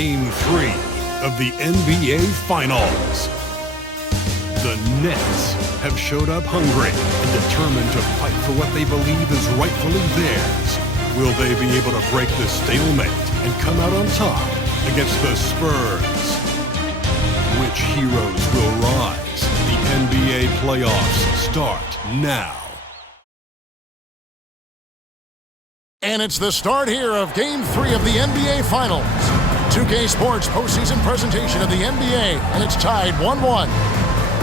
Game 3 of the NBA Finals. The Nets have showed up hungry and determined to fight for what they believe is rightfully theirs. Will they be able to break the stalemate and come out on top against the Spurs? Which heroes will rise? The NBA playoffs start now. And it's the start here of Game 3 of the NBA Finals. 2K Sports postseason presentation of the NBA, and it's tied 1-1.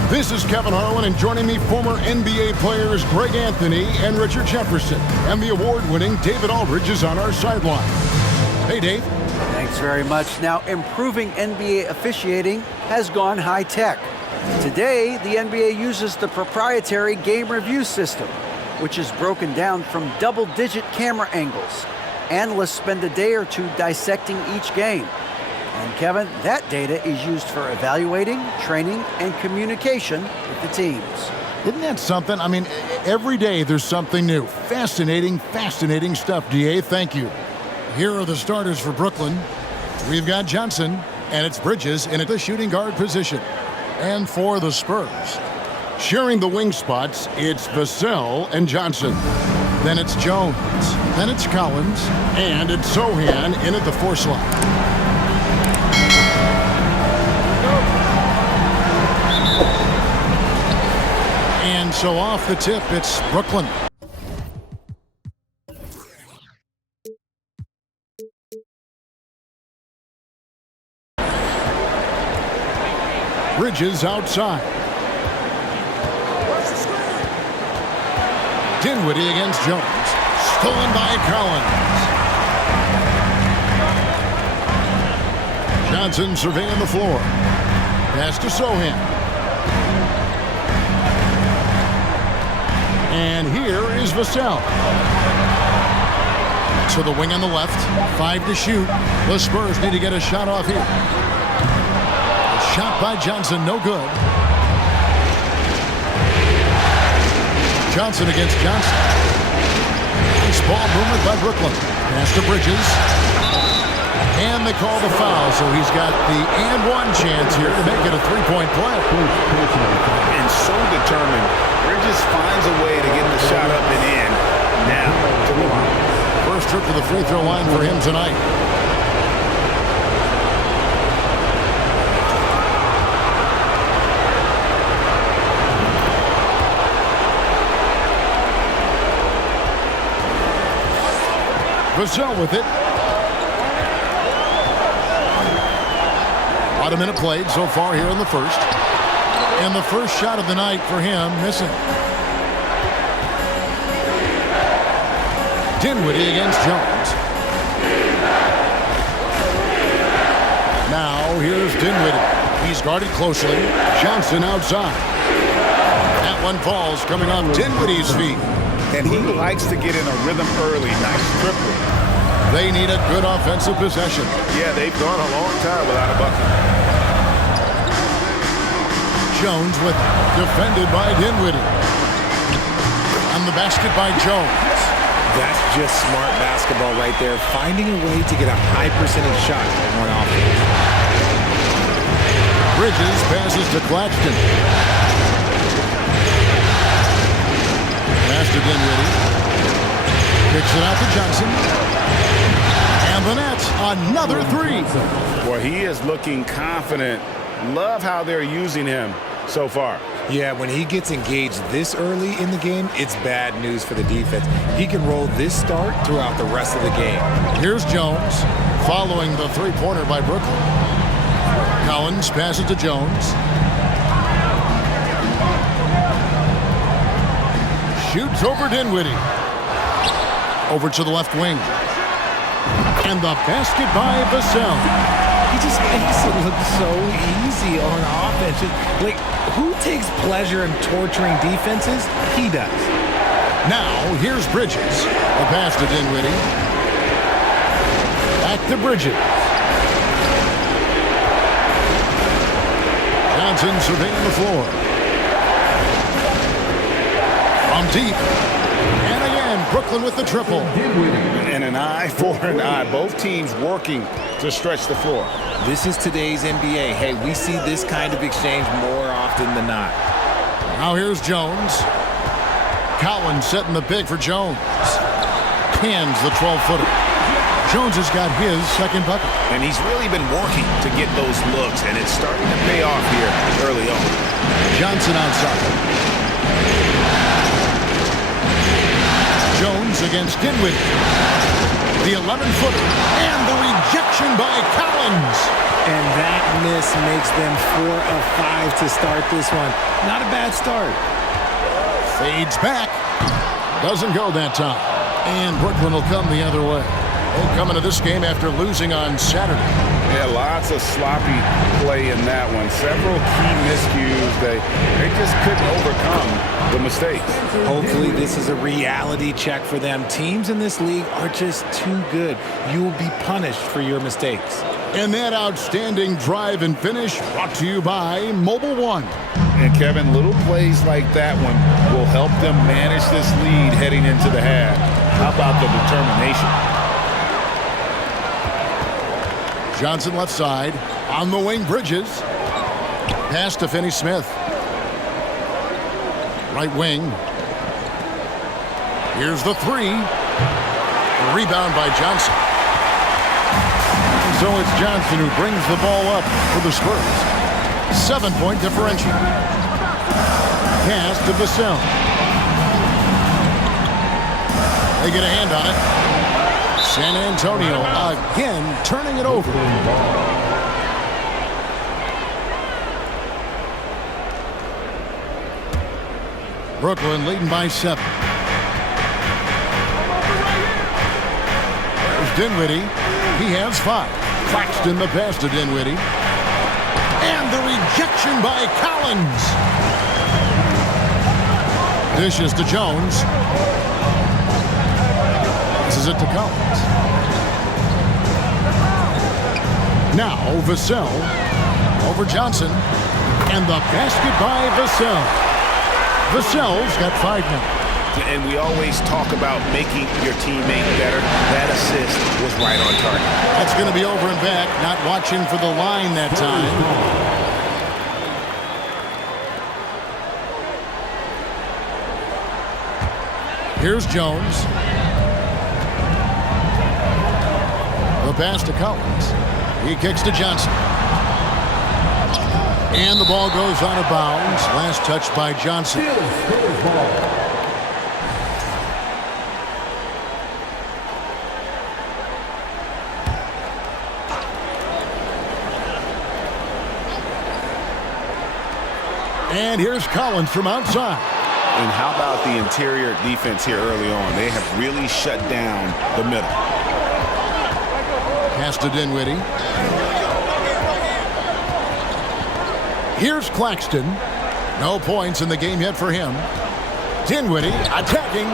This is Kevin Harlan, and joining me, former NBA players Greg Anthony and Richard Jefferson. And the award-winning David Aldridge is on our sideline. Hey, Dave. Thanks very much. Now, improving NBA officiating has gone high-tech. Today, the NBA uses the proprietary game review system, which is broken down from double-digit camera angles. Analysts spend a day or two dissecting each game. And Kevin, that data is used for evaluating, training, and communication with the teams. Isn't that something? I mean, every day there's something new. Fascinating, fascinating stuff, DA. Thank you. Here are the starters for Brooklyn. We've got Johnson, and it's Bridges in the shooting guard position. And for the Spurs, sharing the wing spots, it's Vassell and Johnson. Then it's Jones. Then it's Collins. And it's Sohan in at the 4 slot. And so off the tip, it's Brooklyn. Bridges outside. Dinwiddie against Jones. Stolen by Collins. Johnson surveying the floor. Pass to Sohan. And here is Vassell. To the wing on the left. 5 to shoot. The Spurs need to get a shot off here. A shot by Johnson, no good. Johnson against Johnson. Nice ball movement by Brooklyn. Pass to Bridges. And they call the foul, so he's got the and-one chance here to make it a 3-point play. And so determined, Bridges finds a way to get the shot up and in. Now to the line. First trip to the free throw line for him tonight. Vassell with it. About a minute played so far here in the first. And the first shot of the night for him missing. Dinwiddie against Jones. Now here's Dinwiddie. He's guarded closely. Johnson outside. That one falls coming off Dinwiddie's feet. And he likes to get in a rhythm early. Nice triple. They need a good offensive possession. Yeah, they've gone a long time without a bucket. Jones with it. Defended by Dinwiddie. On the basket by Jones. That's just smart basketball right there. Finding a way to get a high percentage shot on offense. Bridges passes to Claxton. Pass to Dinwiddie. Kicks it out to Johnson. And the Nets, another 3. Well, he is looking confident. Love how they're using him so far. Yeah, when he gets engaged this early in the game, it's bad news for the defense. He can roll this start throughout the rest of the game. Here's Jones following the three-pointer by Brooklyn. Collins passes to Jones. Shoots over Dinwiddie. Over to the left wing. And the basket by Vassell. He just makes it look so easy on offense. Like, who takes pleasure in torturing defenses? He does. Now, here's Bridges. The pass to Dinwiddie. Back to Bridges. Johnson surveying the floor. From deep. And again, Brooklyn with the triple. And an eye for an eye. Both teams working to stretch the floor. This is today's NBA. Hey, we see this kind of exchange more often than not. Now here's Jones. Collins setting the pick for Jones. Hands the 12-footer. Jones has got his second bucket. And he's really been working to get those looks, and it's starting to pay off here early on. Johnson outside. Jones against Dinwiddie. The 11-footer. And the rejection by Collins. And that miss makes them 4 of 5 to start this one. Not a bad start. Fades back. Doesn't go that time. And Brooklyn will come the other way. They come into this game after losing on Saturday. Yeah, lots of sloppy play in that one. Several key miscues. They just couldn't overcome the mistakes. Hopefully this is a reality check for them. Teams in this league are just too good. You will be punished for your mistakes. And that outstanding drive and finish brought to you by Mobile One. And Kevin, little plays like that one will help them manage this lead heading into the half. How about the determination? Johnson left side. On the wing, Bridges. Pass to Finney-Smith. Right wing. Here's the three. Rebound by Johnson. So it's Johnson who brings the ball up for the Spurs. 7-point differential. Pass to Vassell. They get a hand on it. San Antonio again turning it over. Brooklyn leading by 7. There's Dinwiddie. He has 5. Claxton the pass to Dinwiddie. And the rejection by Collins. Dishes to Jones. Passes it to Collins. Now Vassell over Johnson. And the basket by Vassell. Vassell's got 5 now. And we always talk about making your teammate better. That assist was right on target. That's going to be over and back. Not watching for the line that time. Here's Jones. The pass to Collins. He kicks to Johnson. And the ball goes out of bounds. Last touch by Johnson. And here's Collins from outside. And how about the interior defense here early on? They have really shut down the middle. Pass to Dinwiddie. Here's Claxton. No points in the game yet for him. Dinwiddie attacking.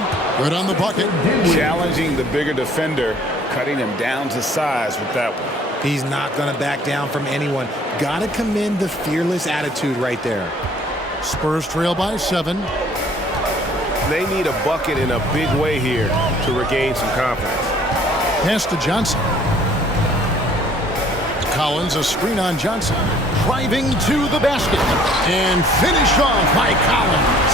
Good on the bucket. Challenging the bigger defender, cutting him down to size with that one. He's not going to back down from anyone. Got to commend the fearless attitude right there. Spurs trail by 7. They need a bucket in a big way here to regain some confidence. Pass to Johnson. Collins, a screen on Johnson. Driving to the basket. And finished off by Collins.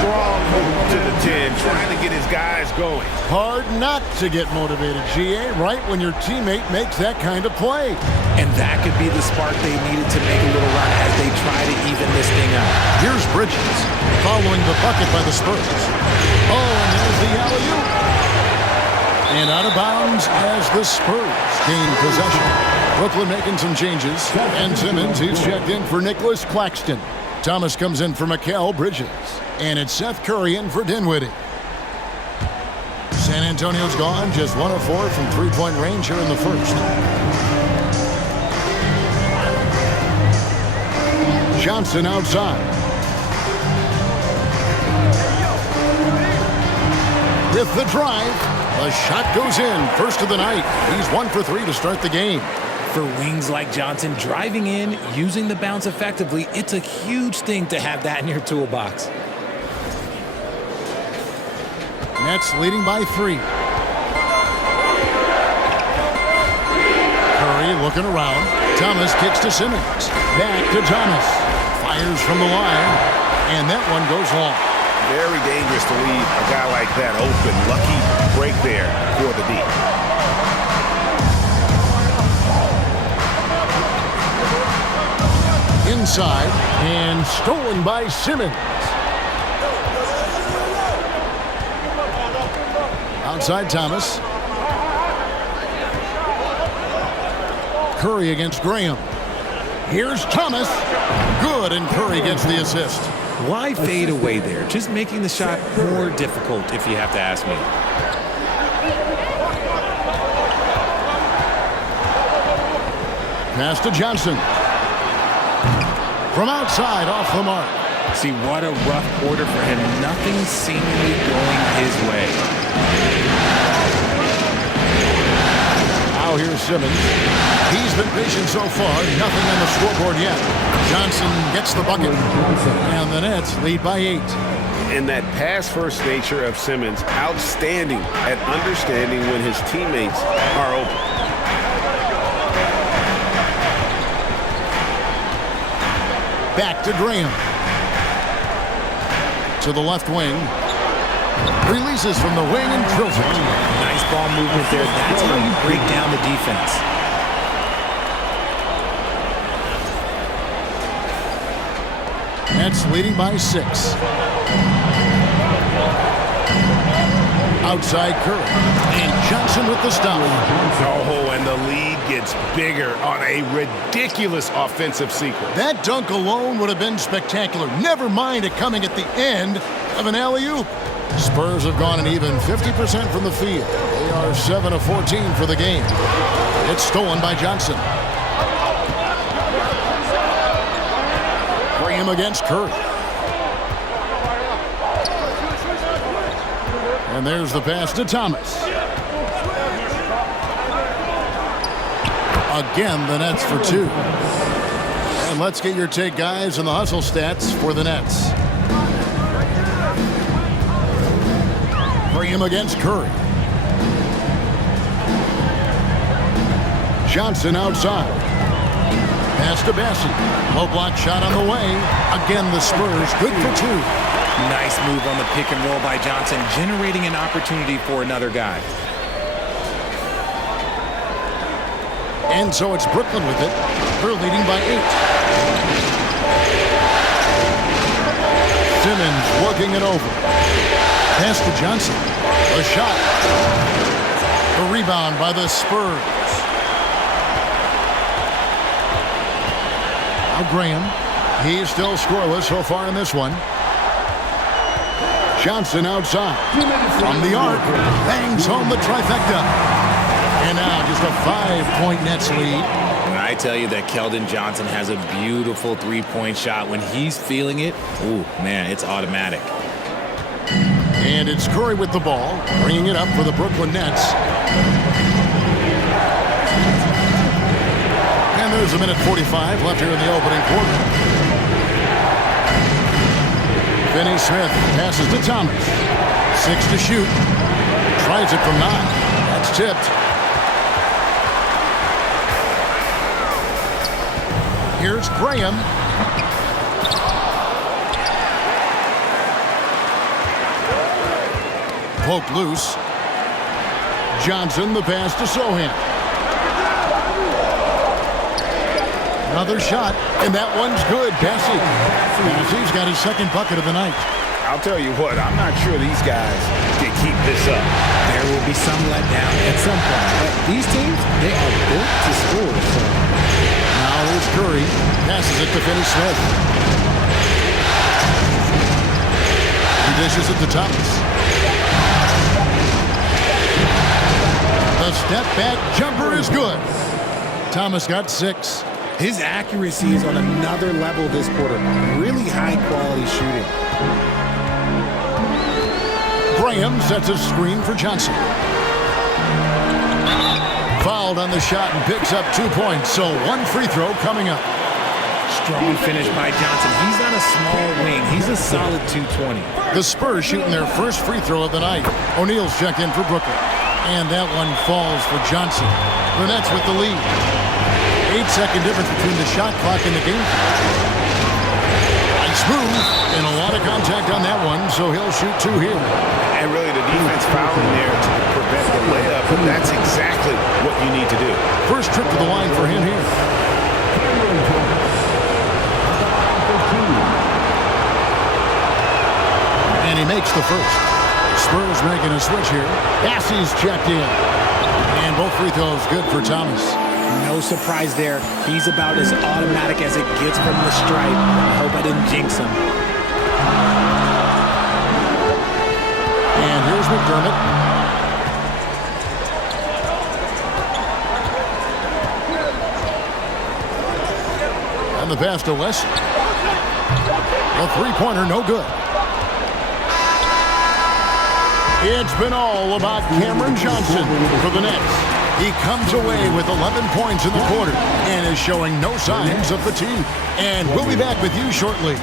Strong move to the 10, trying to get his guys going. Hard not to get motivated, GA, right when your teammate makes that kind of play. And that could be the spark they needed to make a little run as they try to even this thing out. Here's Bridges, following the bucket by the Spurs. Oh, and there's the alley-oop. And out of bounds as the Spurs gain possession. Brooklyn making some changes. And Simmons, he's checked in for Nicholas Claxton. Thomas comes in for MACAU. Bridges. And it's Seth Curry in for Dinwiddie. San Antonio's gone, just 1 of 4 from three-point range here in the first. Johnson outside. With the drive, the shot goes in. First of the night. He's 1 for 3 to start the game. For wings like Johnson, driving in, using the bounce effectively, it's a huge thing to have that in your toolbox. Nets leading by 3. Curry Curry looking around. Thomas kicks to Simmons. Back to Thomas. Fires from the line. And that one goes long. Very dangerous to leave a guy like that open. Lucky break there for the D. Inside and stolen by Simmons. Outside Thomas. Curry against Graham. Here's Thomas. Good, and Curry gets the assist. Why fade away there? Just making the shot more difficult, if you have to ask me. Pass to Johnson. From outside, off the mark. See, what a rough quarter for him. Nothing seemingly going his way. Now here's Simmons. He's been patient so far. Nothing on the scoreboard yet. Johnson gets the bucket. And the Nets lead by 8. And that pass-first nature of Simmons, outstanding at understanding when his teammates are open. Back to Graham. To the left wing. Releases from the wing and drills it. Nice ball movement there. That's how you break down the defense. Nets leading by 6. Outside Curry. And Johnson with the stop. Oh, and the lead gets bigger on a ridiculous offensive sequence. That dunk alone would have been spectacular. Never mind it coming at the end of an alley-oop. Spurs have gone an even 50% from the field. They are 7 of 14 for the game. It's stolen by Johnson. Graham against Curry. And there's the pass to Thomas. Again, the Nets for 2. And let's get your take, guys, on the hustle stats for the Nets. Graham against Curry. Johnson outside. Pass to Bassey. Low block shot on the way. Again, the Spurs good for 2. Nice move on the pick and roll by Johnson, generating an opportunity for another guy. And so it's Brooklyn with it. They're leading by 8. Simmons working it over. Pass to Johnson. A shot. The rebound by the Spurs. Now Graham. He's still scoreless so far in this one. Johnson outside. From the arc. Bangs home the trifecta. And now just a 5-point Nets lead. When I tell you that Keldon Johnson has a beautiful three-point shot, when he's feeling it, ooh, man, it's automatic. And it's Curry with the ball, bringing it up for the Brooklyn Nets. And there's a minute 45 left here in the opening quarter. Finney Smith passes to Thomas. 6 to shoot. Tries it from 9. That's tipped. Here's Graham. Poked loose. Johnson, the pass to Sohan. Another shot, and that one's good. Bassey's got his second bucket of the night. I'll tell you what, I'm not sure these guys can keep this up. There will be some letdown at some point. But these teams, they are built to score. So. Now there's Curry. Passes it to Finney Smith. He dishes it to Thomas. The step-back jumper is good. Thomas got 6. His accuracy is on another level this quarter. Really high-quality shooting. Graham sets a screen for Johnson. Fouled on the shot and picks up 2 points, so 1 free throw coming up. Strong finish by Johnson. He's not a small wing. He's a solid 220. The Spurs shooting their first free throw of the night. O'Neal's checked in for Brooklyn. And that one falls for Johnson. The Nets with the lead. 8-second difference between the shot clock and the game clock. Nice move, and a lot of contact on that one, so he'll shoot 2 here. And really, the defense fouling there to prevent the layup, but that's exactly what you need to do. First trip to the line for him here. And he makes the first. Spurs making a switch here. Bassey's checked in. And both free throws good for Thomas. No surprise there. He's about as automatic as it gets from the stripe. I hope I didn't jinx him. And here's McDermott. And the pass to West. A three-pointer, no good. It's been all about Cameron Johnson for the Nets. He comes away with 11 points in the quarter and is showing no signs of fatigue. And we'll be back with you shortly.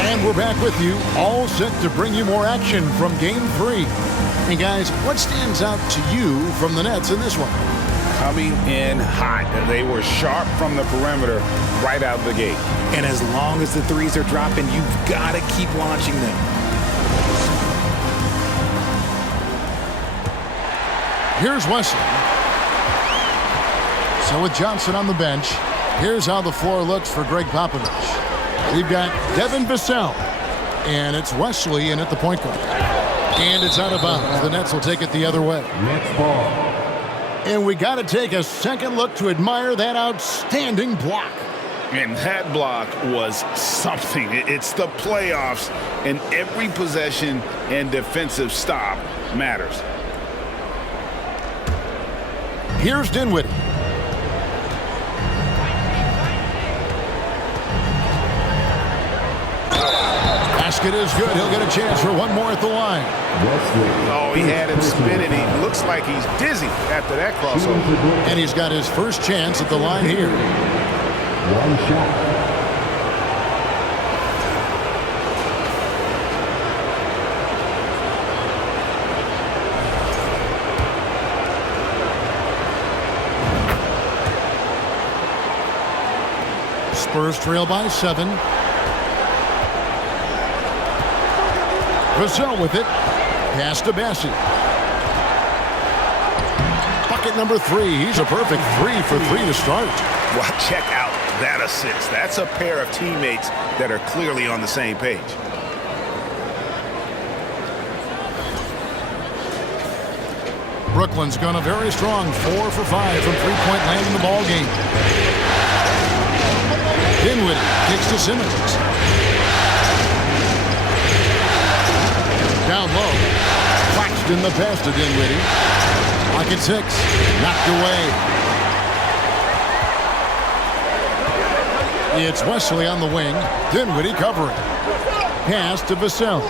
And we're back with you, all set to bring you more action from Game 3. And guys, what stands out to you from the Nets in this one? Coming in hot. They were sharp from the perimeter right out of the gate. And as long as the threes are dropping, you've got to keep launching them. Here's Wesley. So with Johnson on the bench, here's how the floor looks for Greg Popovich. We've got Devin Vassell, and it's Wesley in at the point guard. And it's out of bounds. The Nets will take it the other way. Next ball. And we got to take a second look to admire that outstanding block. And that block was something. It's the playoffs, and every possession and defensive stop matters. Here's Dinwiddie. Basket is good. He'll get a chance for one more at the line. Oh, he had him spinning. He looks like he's dizzy after that crossover. And he's got his first chance at the line here. One shot. Spurs trail by 7. Vassell with it. Pass to Bassey. Bucket number 3. He's a perfect 3 for 3 to start. Well, check out that assist. That's a pair of teammates that are clearly on the same page. Brooklyn's gone a very strong 4 for 5 from three-point land in the ball game. Dinwiddie kicks to Simmons. Down low. Flashed in the pass to Dinwiddie. Pocket 6. Knocked away. It's Wesley on the wing. Dinwiddie covering. Pass to Vassell.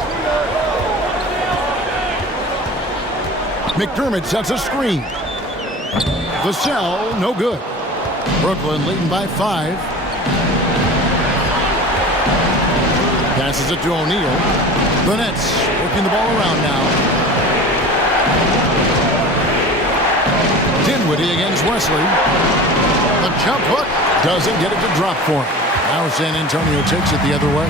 McDermott sets a screen. Vassell, no good. Brooklyn leading by 5. Passes it to O'Neal. The Nets working the ball around now. Dinwiddie against Wesley. The jump hook doesn't get it to drop for him. Now San Antonio takes it the other way.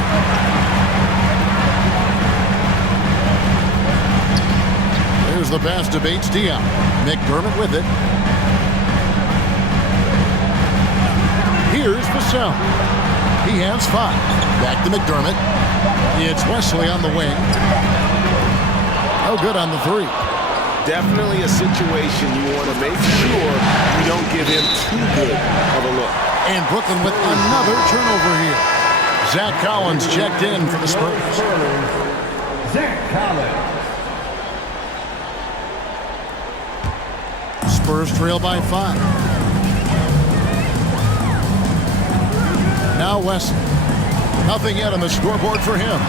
There's the pass to Bates Diop. McDermott with it. Here's Vassell. He has 5. Back to McDermott. It's Wesley on the wing. Oh, good on the 3. Definitely a situation you want to make sure you don't give him too good of a look. And Brooklyn with another turnover here. Zach Collins checked in for the Spurs. Zach Collins. Spurs trail by 5. Now Wesley. Nothing yet on the scoreboard for him.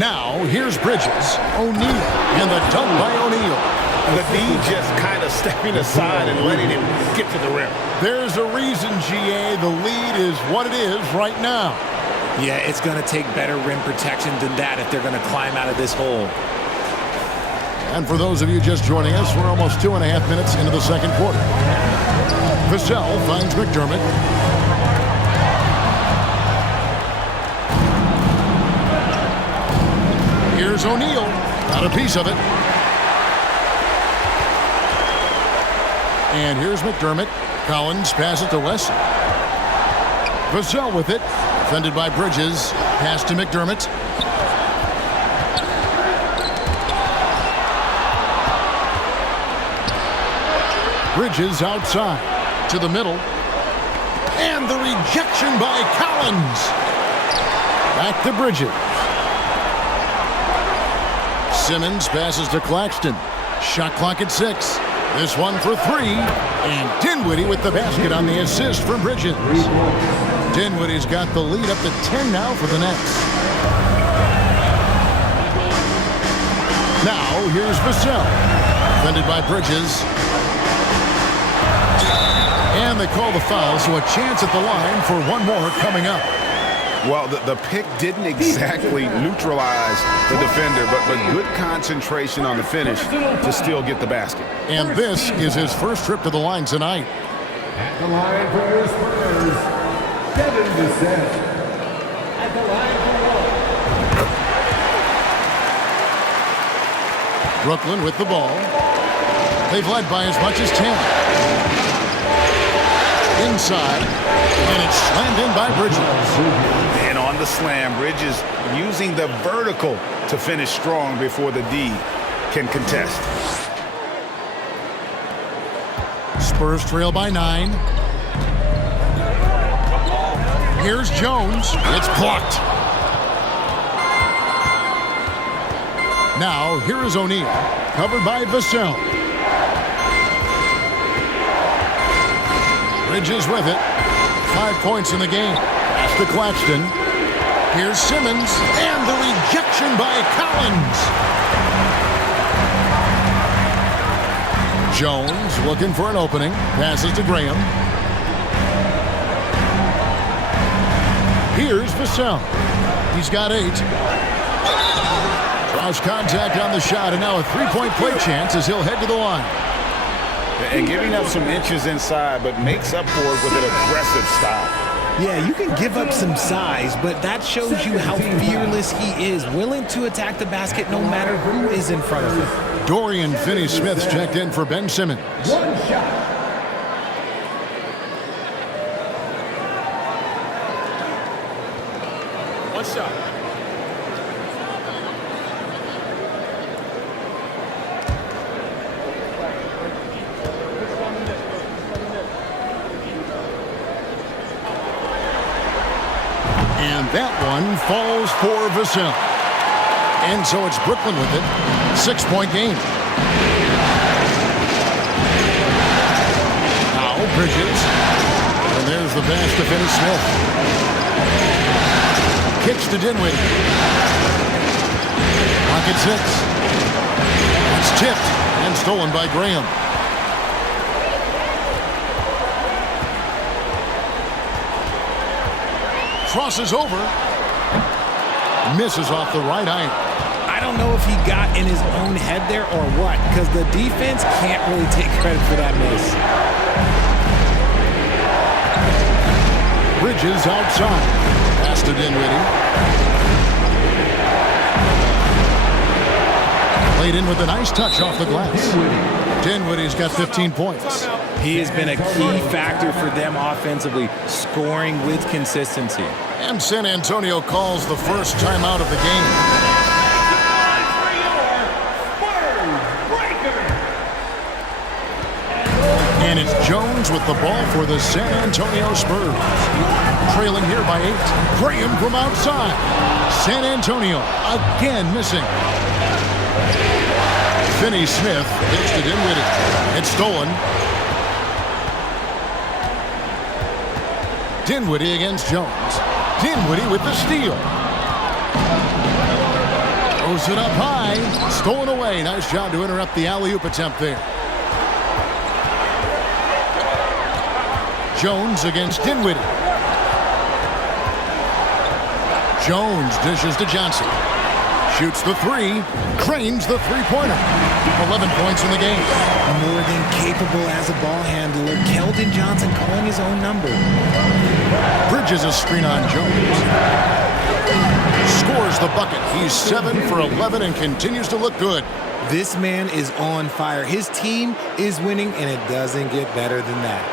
Now, here's Bridges, O'Neal, and the dunk by O'Neal. The D just kind of stepping aside and letting him get to the rim. There's a reason, GA, the lead is what it is right now. Yeah, it's going to take better rim protection than that if they're going to climb out of this hole. And for those of you just joining us, we're almost 2.5 minutes into the second quarter. Vassell finds McDermott. Here's O'Neal. Got a piece of it. And here's McDermott. Collins passes to West. Vassell with it. Defended by Bridges. Pass to McDermott. Bridges outside. To the middle. And the rejection by Collins. Back to Bridges. Simmons passes to Claxton. Shot clock at 6. This one for 3. And Dinwiddie with the basket on the assist from Bridges. Dinwiddie's got the lead up to 10 now for the Nets. Now here's Vassell. Defended by Bridges. And they call the foul, so a chance at the line for one more coming up. Well, the pick didn't exactly neutralize the defender, but good concentration on the finish to still get the basket. And this is his first trip to the line tonight. At the line for your Spurs, SMDC. At the line for Brooklyn with the ball. They've led by as much as 10. Inside, and it's slammed in by Bridges. And on the slam, Bridges using the vertical to finish strong before the D can contest. Spurs trail by 9. Here's Jones. It's blocked. Now, here is O'Neal. Covered by Vassell. Bridges with it. 5 points in the game. Pass to Claxton. Here's Simmons. And the rejection by Collins. Jones looking for an opening. Passes to Graham. Here's Vassell. He's got 8. Draws contact on the shot, and now a 3-point play chance as he'll head to the line. And giving up some inches inside, but makes up for it with an aggressive style. Yeah, you can give up some size, but that shows you how fearless he is, willing to attack the basket no matter who is in front of him. Dorian Finney-Smith's checked in for Ben Simmons. one shot. One shot. And that one falls for Vassell. And so it's Brooklyn with it. 6-point game. Now Bridges. And there's the pass to Finney-Smith. Kicks to Dinwiddie. Pocket 6. It's tipped and stolen by Graham. Crosses over. Misses off the right eye. I don't know if he got in his own head there or what, because the defense can't really take credit for that miss. Bridges outside. Pass to Dinwiddie. Played in with a nice touch off the glass. Dinwiddie's got 15 points. He has been a key factor for them offensively, scoring with consistency. And San Antonio calls the first timeout of the game. And it's Jones with the ball for the San Antonio Spurs. Trailing here by 8. Graham from outside. San Antonio again missing. Finney-Smith hits to Dinwiddie. It's stolen. Dinwiddie against Jones. Dinwiddie with the steal. Throws it up high. Stolen away. Nice job to interrupt the alley-oop attempt there. Jones against Dinwiddie. Jones dishes to Johnson. Shoots the three. Cranes the three-pointer. 11 points in the game. More than capable as a ball handler. Keldon Johnson calling his own number. Bridges a screen on Jones. Scores the bucket. He's 7 for 11 and continues to look good. This man is on fire. His team is winning, and it doesn't get better than that.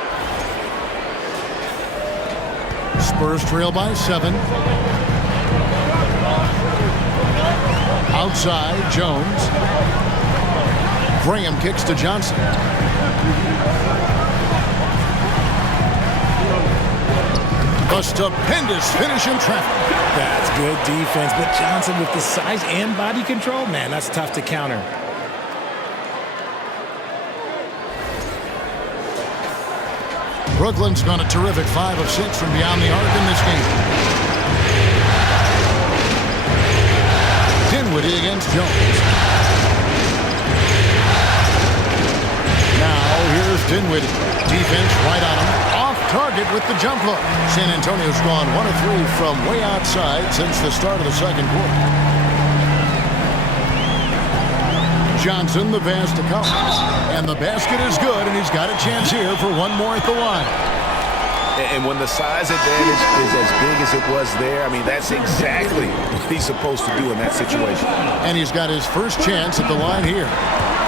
Spurs trail by 7. Outside, Jones. Graham kicks to Johnson. A stupendous finish in traffic. That's good defense, but Johnson with the size and body control, man, that's tough to counter. Brooklyn's gone a terrific 5 of 6 from beyond the arc in this game. Dinwiddie against Jones. Now here's Dinwiddie. Defense right on him. Off target with the jump hook. San Antonio's gone 1 of 3 from way outside since the start of the second quarter. Johnson, the pass to Collins. And the basket is good, and he's got a chance here for one more at the line. And when the size advantage is as big as it was there, I mean, that's exactly what he's supposed to do in that situation. And he's got his first chance at the line here.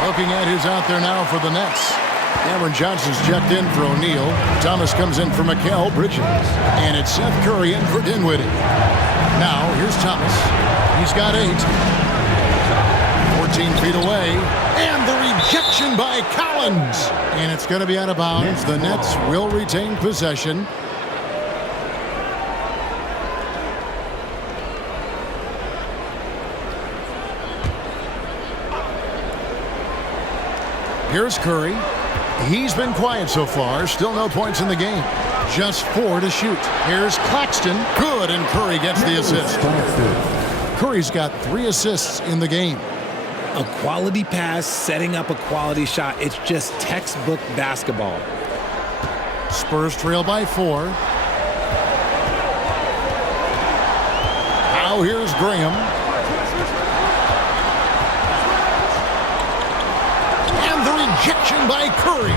Looking at who's out there now for the Nets. Cameron Johnson's checked in for O'Neal. Thomas comes in for MACAU. Bridges. And it's Seth Curry in for Dinwiddie. Now, here's Thomas. He's got 8. 14 feet away. And the rejection by Collins. And it's going to be out of bounds. The Nets will retain possession. Here's Curry. He's been quiet so far. Still no points in the game. Just 4 to shoot. Here's Claxton. Good, and Curry gets the assist. Curry's got 3 assists in the game. A quality pass, setting up a quality shot. It's just textbook basketball. Spurs trail by 4. Now here's Graham. And the rejection by Curry.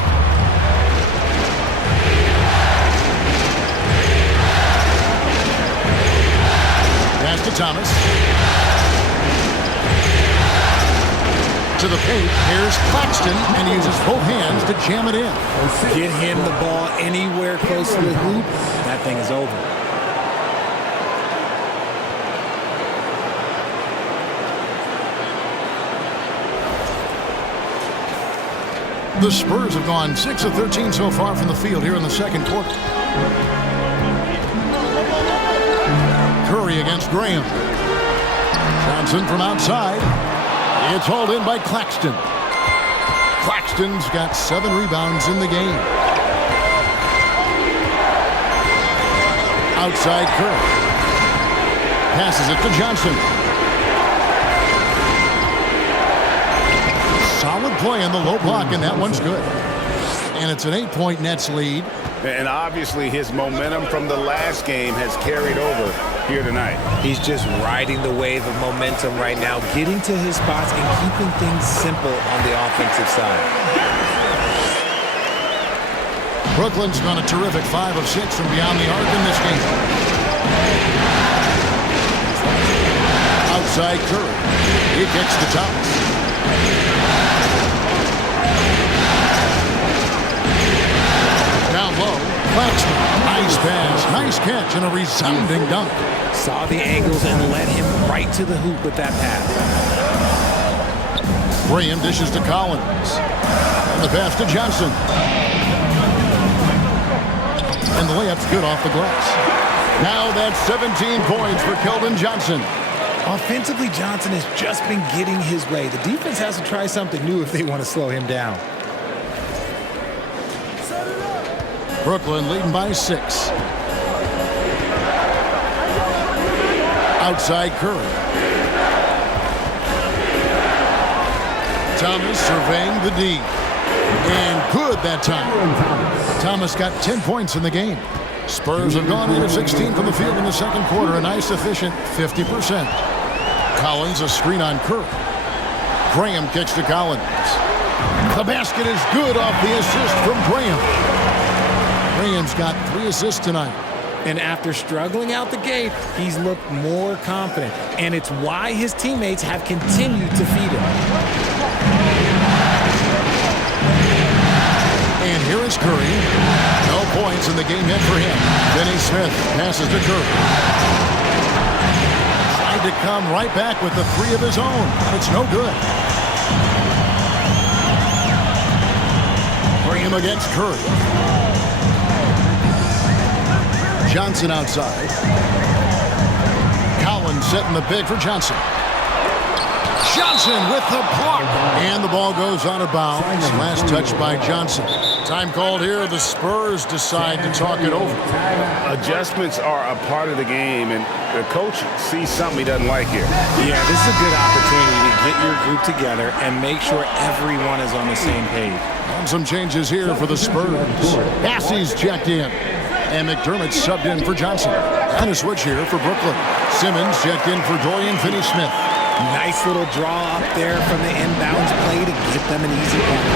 Pass to Thomas. To the paint, here's Claxton, and he uses both hands to jam it in. Get him the ball anywhere close to the hoop, that thing is over. The Spurs have gone 6 of 13 so far from the field here in the second quarter. Curry against Graham. Johnson from outside. It's hauled in by Claxton. Claxton's got 7 rebounds in the game. Outside Curry. Passes it to Johnson. Solid play in the low block, and that one's good. And it's an 8-point Nets lead. And obviously his momentum from the last game has carried over here tonight. He's just riding the wave of momentum right now, getting to his spots and keeping things simple on the offensive side. Brooklyn's done a terrific 5 of 6 from beyond the arc in this game. Outside Curry. He kicks to Thomas. Down low, Claxton. Nice pass, nice catch, and a resounding dunk. Saw the angles and led him right to the hoop with that pass. Graham dishes to Collins. And the pass to Johnson. And the layup's good off the glass. Now that's 17 points for Keldon Johnson. Offensively, Johnson has just been getting his way. The defense has to try something new if they want to slow him down. Brooklyn leading by 6. Outside Curry. Thomas surveying the D. And good that time. Thomas got 10 points in the game. Spurs have gone 8 of 16 from the field in the second quarter. A nice, efficient 50%. Collins, a screen on Curry. Graham kicks to Collins. The basket is good off the assist from Graham. Graham's got 3 assists tonight. And after struggling out the gate, he's looked more confident. And it's why his teammates have continued to feed him. And here is Curry. No points in the game yet for him. Finney Smith passes to Curry. Tried to come right back with the 3 of his own. It's no good. Graham against Curry. Johnson outside. Collins setting the pick for Johnson. Johnson with the block. And the ball goes out of bounds. Last touch by Johnson. Time called here. The Spurs decide to talk it over. Adjustments are a part of the game, and the coach sees something he doesn't like here. Yeah, this is a good opportunity to get your group together and make sure everyone is on the same page. And some changes here for the Spurs. Bassey's checked in. And McDermott subbed in for Johnson. And a switch here for Brooklyn. Simmons checked in for Dorian Finney-Smith. Nice little draw up there from the inbounds play to get them an easy point.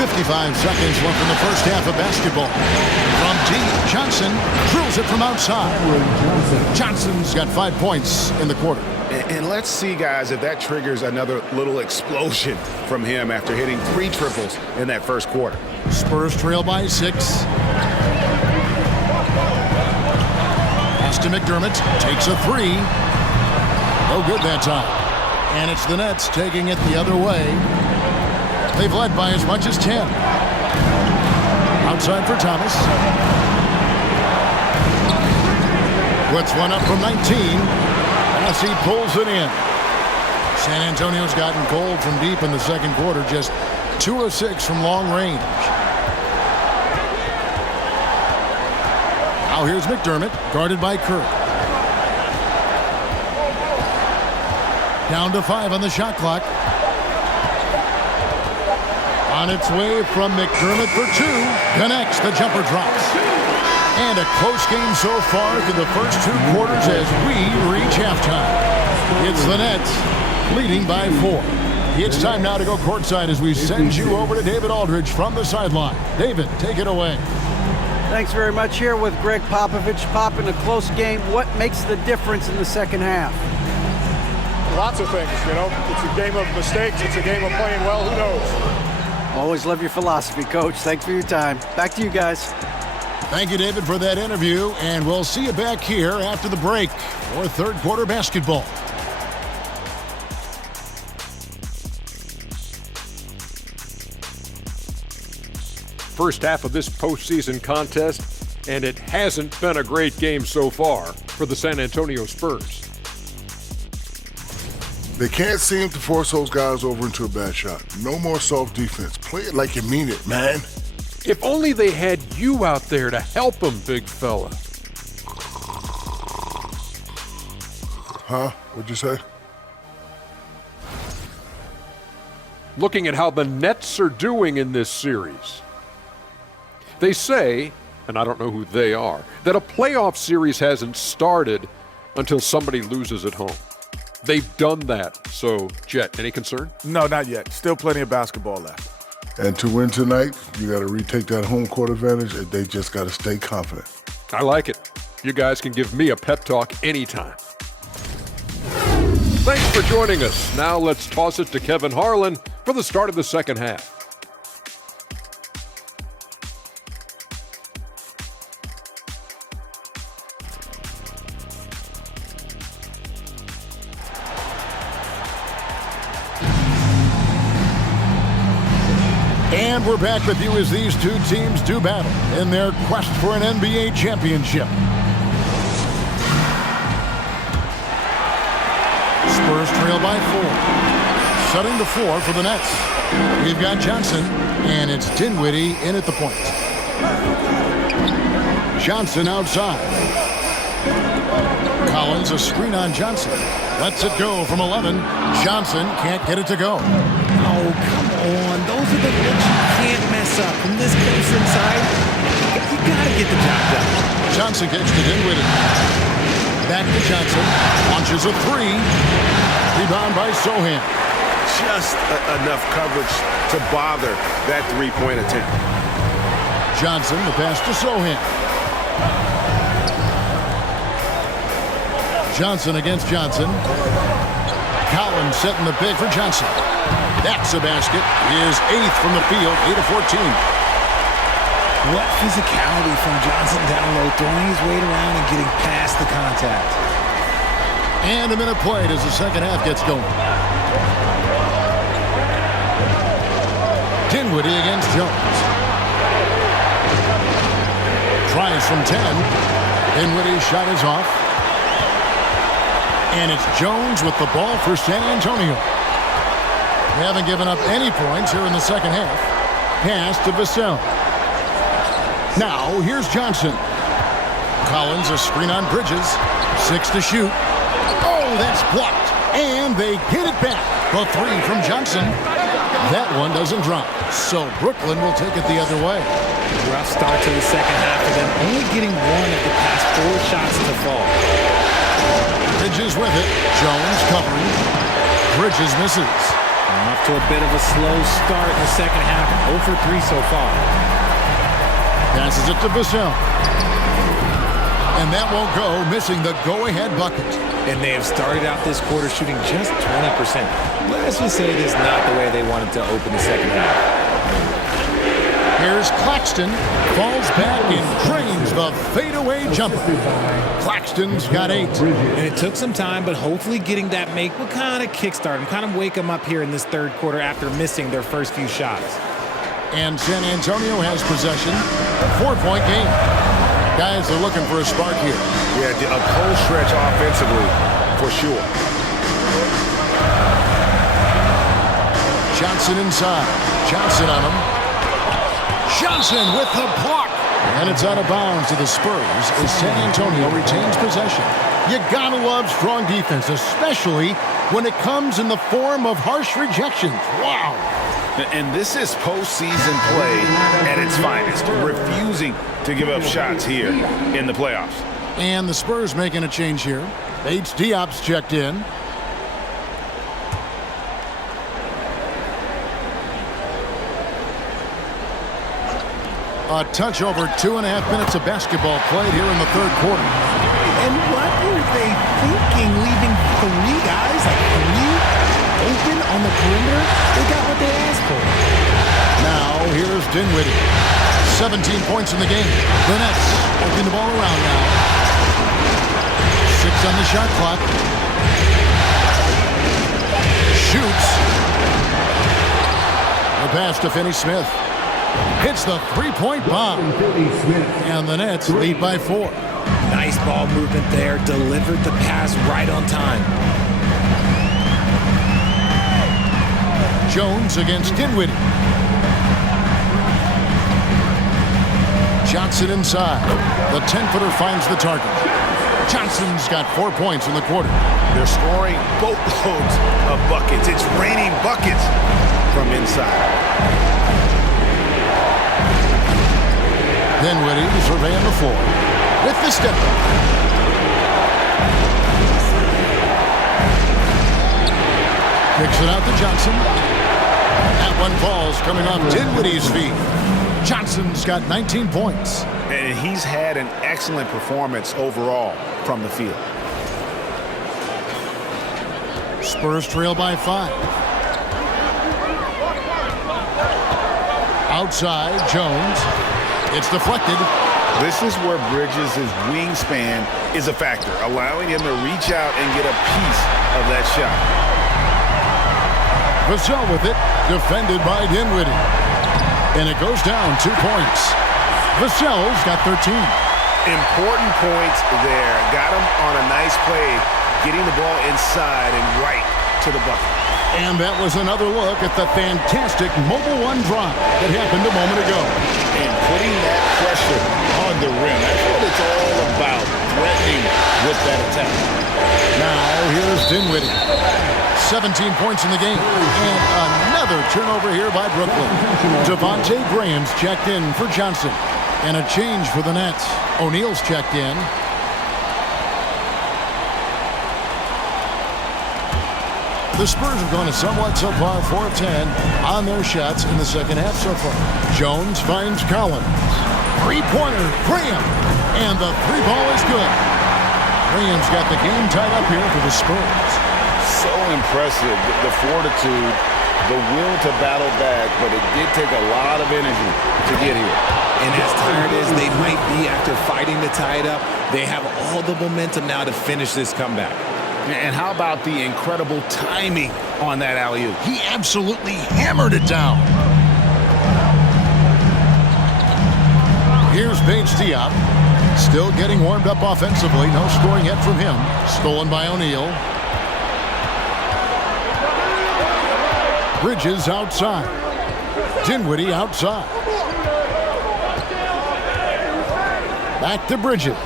55 seconds left in the first half of basketball. From deep, Johnson drills it from outside. Johnson's got 5 points in the quarter. And let's see, guys, if that triggers another little explosion from him after hitting 3 triples in that first quarter. Spurs trail by 6. Pass to McDermott. Takes a 3. No good that time. And it's the Nets taking it the other way. They've led by as much as 10. Outside for Thomas. Puts one up from 19. As he pulls it in. San Antonio's gotten cold from deep in the second quarter. Just 2 of 6 from long range. Now here's McDermott, guarded by Curry. Down to 5 on the shot clock. On its way from McDermott for 2. Connects, the jumper drops. And a close game so far through the first 2 quarters as we reach halftime. It's the Nets leading by 4. It's time now to go courtside as we send you over to David Aldridge from the sideline. David, take it away. Thanks very much. Here with Greg Popovich. Pop, in a close game, what makes the difference in the second half? Lots of things, you know. It's a game of mistakes. It's a game of playing well. Who knows? Always love your philosophy, Coach. Thanks for your time. Back to you guys. Thank you, David, for that interview, and we'll see you back here after the break for third quarter basketball. First half of this postseason contest, and it hasn't been a great game so far for the San Antonio Spurs. They can't seem to force those guys over into a bad shot. No more soft defense. Play it like you mean it, man. If only they had you out there to help them, big fella. Huh? What'd you say? Looking at how the Nets are doing in this series. They say, and I don't know who they are, that a playoff series hasn't started until somebody loses at home. They've done that. So, Jet, any concern? No, not yet. Still plenty of basketball left. And to win tonight, you got to retake that home court advantage, and they just got to stay confident. I like it. You guys can give me a pep talk anytime. Thanks for joining us. Now let's toss it to Kevin Harlan for the start of the second half. And we're back with you as these 2 teams do battle in their quest for an NBA championship. Spurs trail by 4. Setting the floor for the Nets. We've got Johnson, and it's Dinwiddie in at the point. Johnson outside. Collins, a screen on Johnson. Lets it go from 11. Johnson can't get it to go. Oh, come on. Those are the looks you can't mess up. From this close inside, you gotta get the job done. Johnson gets it in with it. Back to Johnson. Launches a three. Rebound by Sohan. Just enough coverage to bother that three-point attempt. Johnson, the pass to Sohan. Johnson against Johnson. Collins setting the pick for Johnson. That's a basket. His 8th from the field, 8 of 14. What physicality from Johnson down low, throwing his weight around and getting past the contact. And a minute played as the second half gets going. Dinwiddie against Jones. Tries from 10. Dinwiddie's shot is off. And it's Jones with the ball for San Antonio. They haven't given up any points here in the second half. Pass to Vassell. Now, here's Johnson. Collins, a screen on Bridges. 6 to shoot. Oh, that's blocked. And they get it back. The three from Johnson. That one doesn't drop. So Brooklyn will take it the other way. Rough start to the second half for them, only getting one of the past 4 shots to fall. Bridges with it. Jones covering. Bridges misses. Off to a bit of a slow start in the second half. 0 for 3 so far. Passes it to Vassell. And that won't go, missing the go-ahead bucket. And they have started out this quarter shooting just 20%. Let's just say it is not the way they wanted to open the second half. Here's Claxton. Falls back and drains the fadeaway jumper. Claxton's got 8. And it took some time, but hopefully getting that make will kind of kickstart them, kind of wake them up here in this third quarter after missing their first few shots. And San Antonio has possession. 4-point game. Guys are looking for a spark here. Yeah, a cold stretch offensively, for sure. Johnson inside. Johnson on him. Johnson with the block. And it's out of bounds to the Spurs as San Antonio retains possession. You gotta love strong defense, especially when it comes in the form of harsh rejections. Wow. And this is postseason play at its finest, refusing to give up shots here in the playoffs. And the Spurs making a change here. H. Diop's checked in. A touch over 2.5 minutes of basketball played here in the third quarter. And what were they thinking, leaving 3 guys, like 3 open on the perimeter? They got what they asked for. Now, here's Dinwiddie. 17 points in the game. The Nets working the ball around now. 6 on the shot clock. Shoots. The pass to Finney-Smith. Hits the 3-point bomb. And the Nets lead by 4. Nice ball movement there. Delivered the pass right on time. Jones against Dinwiddie. Johnson inside. The 10-footer finds the target. Johnson's got 4 points in the quarter. They're scoring boatloads of buckets. It's raining buckets from inside. Dinwiddie surveying the floor with the step. Kicks it out to Johnson. That one falls coming off Dinwiddie's feet. Johnson's got 19 points. And he's had an excellent performance overall from the field. Spurs trail by 5. Outside, Jones. It's deflected. This is where Bridges' wingspan is a factor, allowing him to reach out and get a piece of that shot. Vassell with it, defended by Dinwiddie. And it goes down 2 points. Vassell's got 13. Important points there. Got him on a nice play, getting the ball inside and right to the bucket. And that was another look at the fantastic Mobile One drive that happened a moment ago. And putting that pressure on the rim, that's what it's all about, threatening with that attack. Now here's Dinwiddie. 17 points in the game. And another turnover here by Brooklyn. Devontae Graham's checked in for Johnson. And a change for the Nets. O'Neal's checked in. The Spurs have gone a somewhat subpar 4 of 10 on their shots in the second half so far. Jones finds Collins. Three-pointer, Graham. And the three ball is good. Graham's got the game tied up here for the Spurs. So impressive, the fortitude, the will to battle back, but it did take a lot of energy to get here. And as tired as they might be after fighting to tie it up, they have all the momentum now to finish this comeback. And how about the incredible timing on that alley-oop? He absolutely hammered it down. Here's Paige Diop. Still getting warmed up offensively. No scoring yet from him. Stolen by O'Neal. Bridges outside. Dinwiddie outside. Back to Bridges.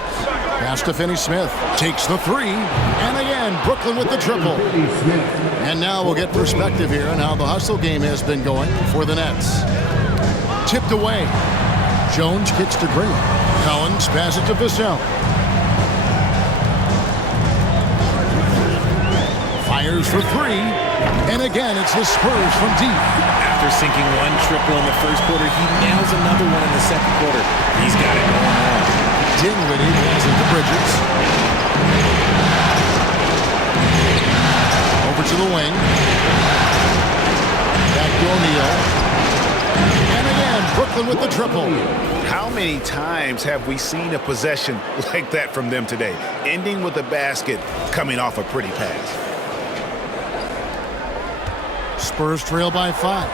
Pass to Finney-Smith. Takes the three. And again, Brooklyn with the triple. And now we'll get perspective here on how the hustle game has been going for the Nets. Tipped away. Jones kicks to Graham. Collins passes it to Vassell. Fires for three. And again, it's the Spurs from deep. After sinking one triple in the first quarter, he nails another one in the second quarter. He's got it going on. Dinwiddie passes to Bridges. Over to the wing. Back to O'Neal. And again, Brooklyn with the triple. How many times have we seen a possession like that from them today? Ending with a basket, coming off a pretty pass. Spurs trail by 5.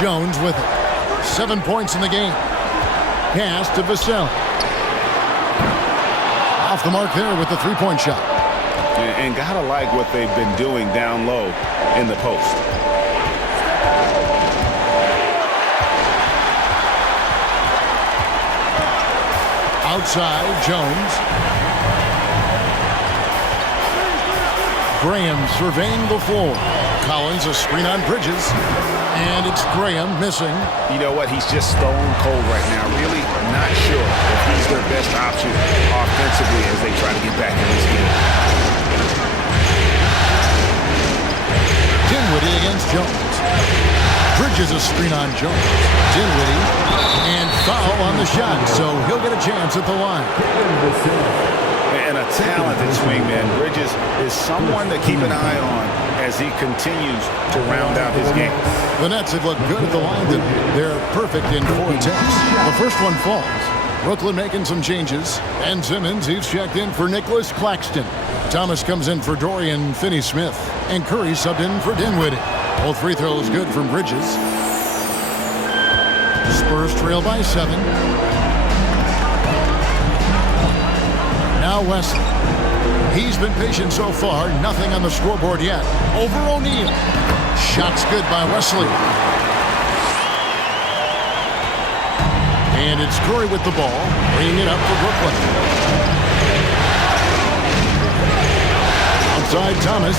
Jones with it. 7 points in the game. Pass to Vassell. Off the mark there with the three-point shot. And gotta like what they've been doing down low in the post. Outside, Jones. Graham surveying the floor. Collins a screen on Bridges. And it's Graham missing. You know what? He's just stone cold right now. Really not sure if he's their best option offensively as they try to get back in this game. Dinwiddie against Jones. Bridges a screen on Jones. Dinwiddie. And foul on the shot, so he'll get a chance at the line. And a talented swingman. Bridges is someone to keep an eye on as he continues to round out his game. The Nets have looked good at the line. They're perfect in 4 attempts. The first one falls. Brooklyn making some changes. Ben Simmons, he's checked in for Nicholas Claxton. Thomas comes in for Dorian Finney-Smith. And Curry subbed in for Dinwiddie. Both free throws good from Bridges. Spurs trail by 7. Now Wesley. He's been patient so far. Nothing on the scoreboard yet. Over O'Neal. Shots good by Wesley. And it's Curry with the ball. Bringing it up for Brooklyn. Outside Thomas.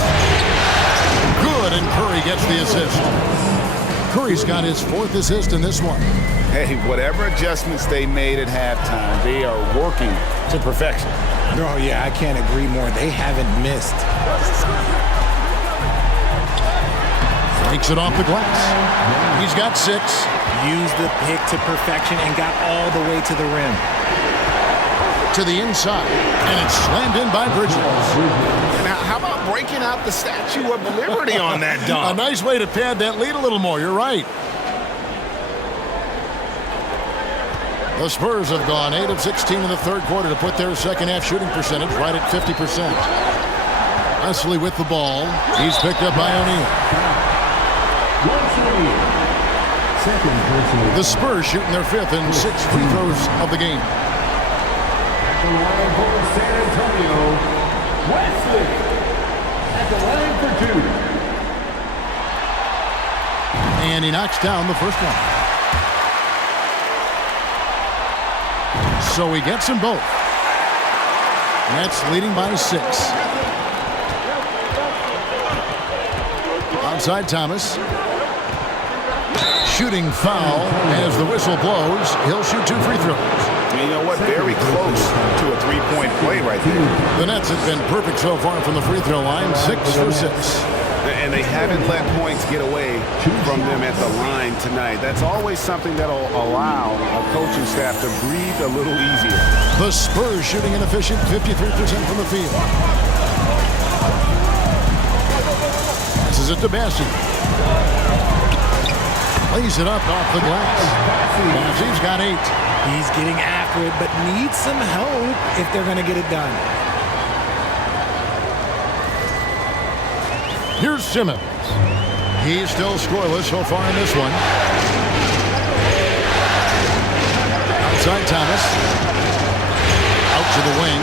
Good, and Curry gets the assist. Curry's got his 4th assist in this one. Hey, whatever adjustments they made at halftime, they are working to perfection. Oh, yeah, I can't agree more. They haven't missed. Takes it off the glass. He's got 6. Used the pick to perfection and got all the way to the rim. To the inside. And it's slammed in by Bridges. Now, how about breaking out the Statue of Liberty on that dunk? A nice way to pad that lead a little more. You're right. The Spurs have gone 8 of 16 in the third quarter to put their second half shooting percentage right at 50%. Wesley with the ball. He's picked up by O'Neal. The Spurs shooting their 5th and 6th free throws of the game. At the line for San Antonio, Wesley. the line for 2. And he knocks down the first one. So he gets them both. Nets leading by 6. Outside Thomas. Shooting foul as the whistle blows. He'll shoot 2 free throws. You know what? Very close to a three-point play right there. The Nets have been perfect so far from the free throw line. 6 for 6. And they haven't let points get away from them at the line tonight. That's always something that'll allow a coaching staff to breathe a little easier. The Spurs shooting an efficient 53% from the field. This is it to Bassi. Lays it up off the glass. Bassi's got 8. He's getting after it, but needs some help if they're going to get it done. Here's Simmons. He's still scoreless so far in this one. Outside Thomas. Out to the wing.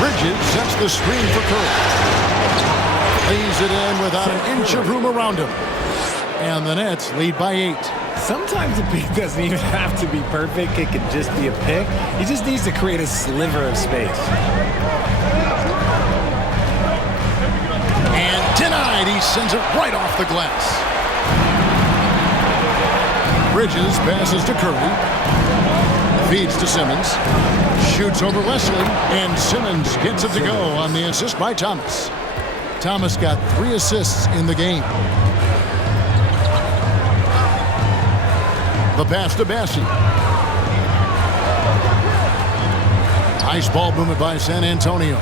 Bridges sets the screen for Curry. Lays it in without an inch of room around him. And the Nets lead by 8. Sometimes a pick doesn't even have to be perfect. It could just be a pick. He just needs to create a sliver of space. And denied. He sends it right off the glass. Bridges passes to Curry. Feeds to Simmons. Shoots over Wesley. And Simmons gets it to go on the assist by Thomas. Thomas got 3 assists in the game. The pass to Bassi. Nice ball movement by San Antonio.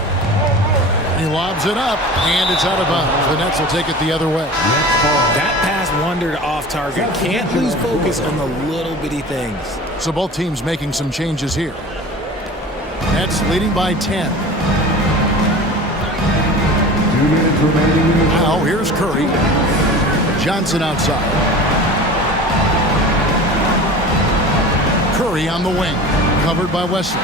He lobs it up, and it's out of bounds. The Nets will take it the other way. That pass wandered off target. Can't lose focus on the little bitty things. So both teams making some changes here. Nets leading by 10. 2 minutes remaining. Now here's Curry. Johnson outside. Curry on the wing, covered by Wesley.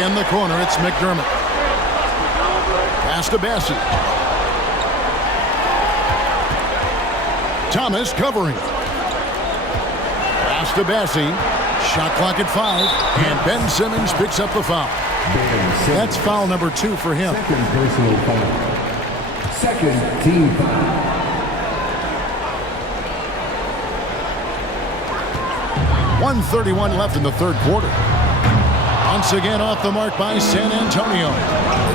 In the corner, it's McDermott. Pass to Bassi. Thomas covering. Pass to Bassi. Shot clock at 5, and Ben Simmons picks up the foul. That's foul number 2 for him. Second personal foul. Second team foul. .131 left in the third quarter. Once again off the mark by San Antonio.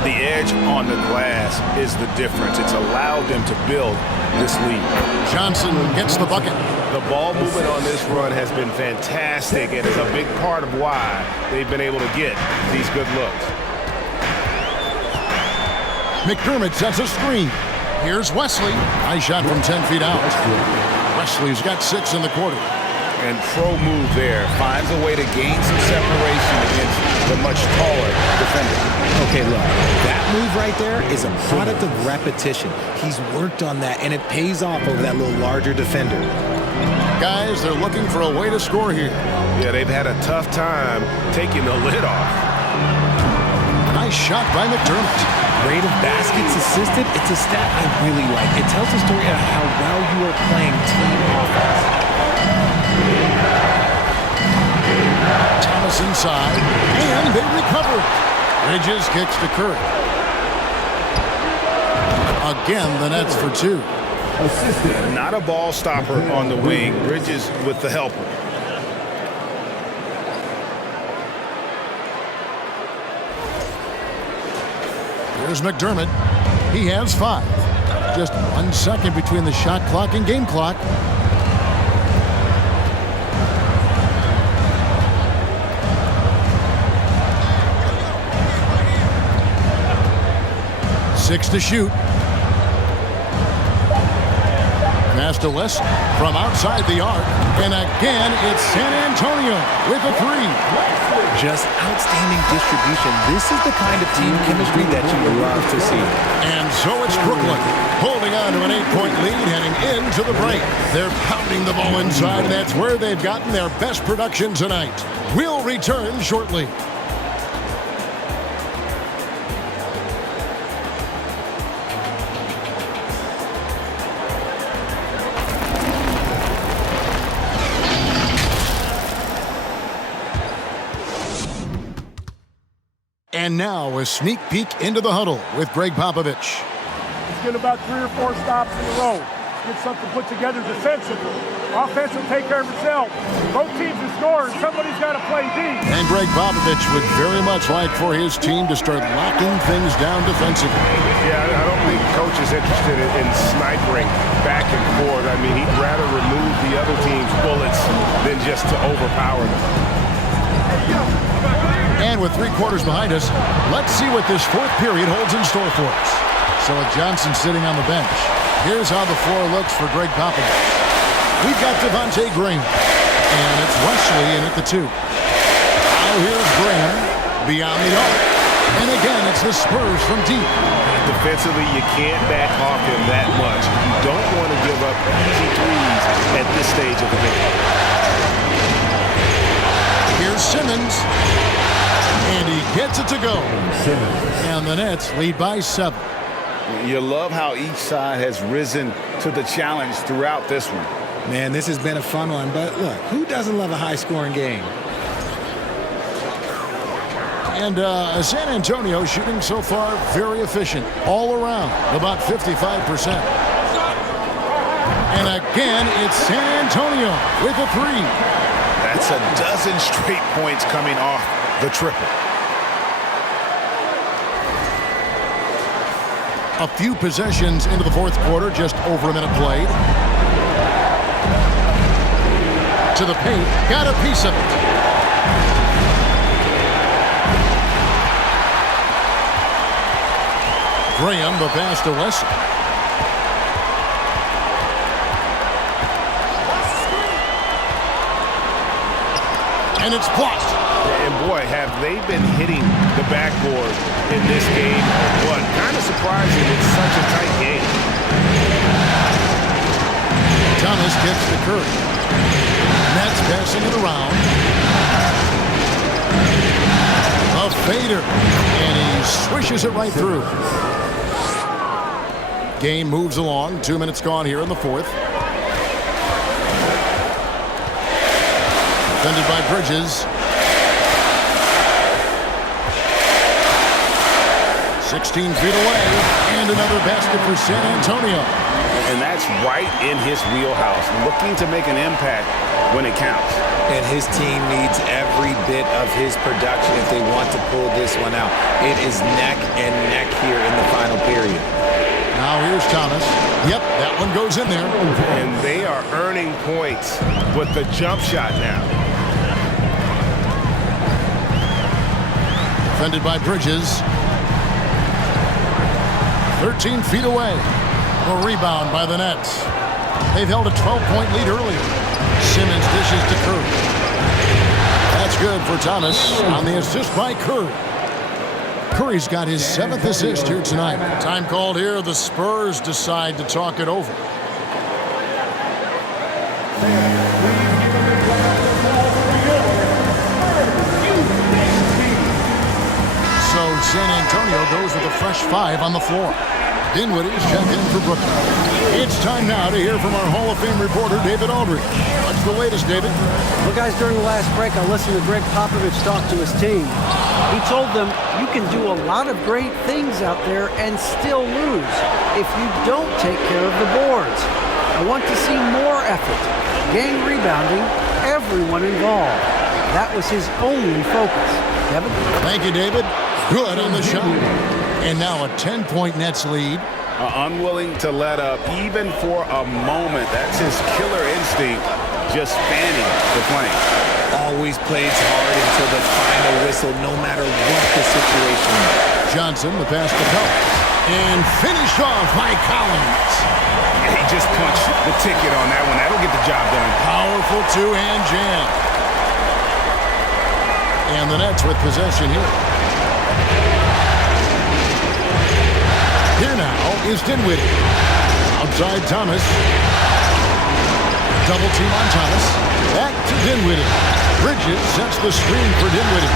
The edge on the glass is the difference. It's allowed them to build this lead. Johnson gets the bucket. The ball movement on this run has been fantastic and is a big part of why they've been able to get these good looks. McDermott sets a screen. Here's Wesley. Nice shot from 10 feet out. Wesley's got 6 in the quarter. And pro move there. Finds a way to gain some separation against the much taller defender. Okay, look, that move right there is a product of repetition. He's worked on that, and it pays off over that little larger defender. Guys, they're looking for a way to score here. Yeah, they've had a tough time taking the lid off. Nice shot by McDermott. Rate of baskets assisted, it's a stat I really like. It tells a story of how well you are playing team offense. Thomas inside, and they recover. Bridges kicks to Curry. Again, the Nets for 2. Assistant. Not a ball stopper on the wing. Bridges with the helper. Here's McDermott. He has 5. Just 1 second between the shot clock and game clock. Six to shoot. pass to West from outside the arc. And again, it's San Antonio with a three. Just outstanding distribution. This is the kind of team chemistry that you love to see. And so it's Brooklyn holding on to an 8-point lead heading into the break. They're pounding the ball inside, and that's where they've gotten their best production tonight. We'll return shortly. And now a sneak peek into the huddle with Greg Popovich. Let's get about 3 or 4 stops in a row. Get something put together defensively. Offense will take care of itself. Both teams are scoring. Somebody's got to play D. And Greg Popovich would very much like for his team to start locking things down defensively. Yeah, I don't think coach is interested in snipering back and forth. I mean, he'd rather remove the other team's bullets than just to overpower them. And with 3 quarters behind us, let's see what this fourth period holds in store for us. So with Johnson sitting on the bench, here's how the floor looks for Greg Popovich. We've got Devontae Graham, and it's Wesley in at the 2. Now here's Graham beyond the arc. And again, it's the Spurs from deep. Defensively, you can't back off him that much. You don't want to give up easy threes at this stage of the game. Here's Simmons. And he gets it to go. And the Nets lead by 7. You love how each side has risen to the challenge throughout this one. Man, this has been a fun one, but look, who doesn't love a high-scoring game? And San Antonio shooting so far very efficient all around, about 55%. And again, it's San Antonio with a 3. That's a dozen straight points coming off the triple. A few possessions into the fourth quarter, just over a minute played. To the paint, got a piece of it. Graham, the pass to Wesley. And it's blocked. And boy, have they been hitting the backboard in this game. What? Kind of surprising. It's such a tight game. Thomas gets to Curry. Nets passing it around. A fader. And he swishes it right through. Game moves along. 2 minutes gone here in the fourth. Defended by Bridges. 16 feet away, and another basket for San Antonio. And that's right in his wheelhouse, looking to make an impact when it counts. And his team needs every bit of his production if they want to pull this one out. It is neck and neck here in the final period. Now here's Thomas. Yep, that one goes in there. And they are earning points with the jump shot now. Defended by Bridges. 13 feet away. A rebound by the Nets. They've held a 12-point lead earlier. Simmons dishes to Curry. That's good for Thomas on the assist by Curry. Curry's got his 7th assist here tonight. Time called here. The Spurs decide to talk it over. So San Antonio goes with a fresh 5 on the floor. Dinwiddie's checked in for Brooklyn. It's time now to hear from our Hall of Fame reporter, David Aldridge. What's the latest, David? Well, guys, during the last break, I listened to Greg Popovich talk to his team. He told them, you can do a lot of great things out there and still lose if you don't take care of the boards. I want to see more effort, gang rebounding, everyone involved. That was his only focus. Kevin? Thank you, David. Good on the shot. And now a 10-point Nets lead. Unwilling to let up even for a moment. That's his killer instinct, just fanning the flame. Always plays hard until the final whistle, no matter what the situation. Johnson, the pass to Phelps. And finished off by Collins. He just punched the ticket on that one. That'll get the job done. Powerful two-hand jam. And the Nets with possession here. Here now is Dinwiddie. Outside Thomas. Double team on Thomas. Back to Dinwiddie. Bridges sets the screen for Dinwiddie.